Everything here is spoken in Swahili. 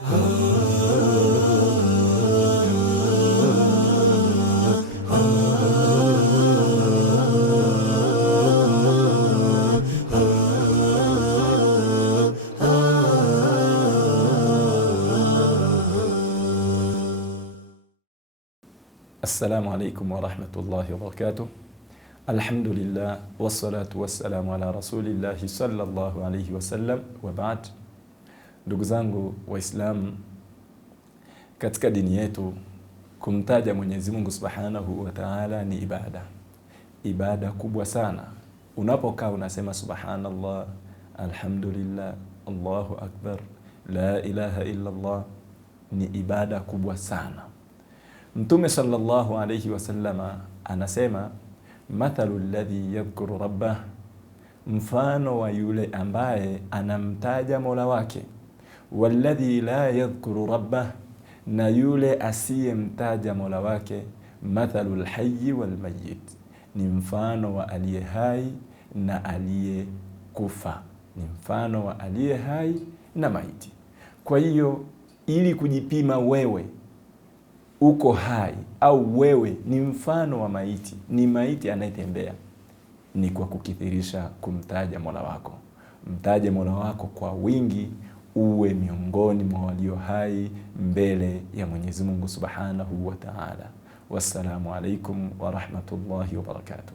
السلام عليكم ورحمة الله وبركاته. الحمد لله والصلاة والسلام على رسول الله صلى الله عليه وسلم وبعد. Ndugu zangu Waislamu, katika dini yetu kumtaja Mwenyezi Mungu Subhanahu wa Ta'ala ni ibada kubwa sana. Unapokaa unasema subhanallah, alhamdulillah, Allahu akbar, la ilaha illa Allah, ni ibada kubwa sana. Mtume sallallahu alayhi wasallama anasema mathalu alladhi yadhkuru rabbah, mfano wa yule ambaye anamtaja Mola wake, walladhi la yadhkuru rabbah, na yule asiyemtaja Mola wake, mathalu alhayy walmayyit, ni mfano wa aliye hai na aliye kufa, ni mfano wa aliye hai na maiti. Kwa hiyo ili kujipima wewe uko hai au wewe ni mfano wa maiti, ni maiti anayetembea, ni kwa kukithirisha kumtaja Mola wako. Mtaje Mola wako kwa wingi, uwe miongoni mwa walio hai mbele ya Mwenyezi Mungu Subhanahu wa Ta'ala. Wassalamu alaikum wa rahmatullahi wa barakatuh.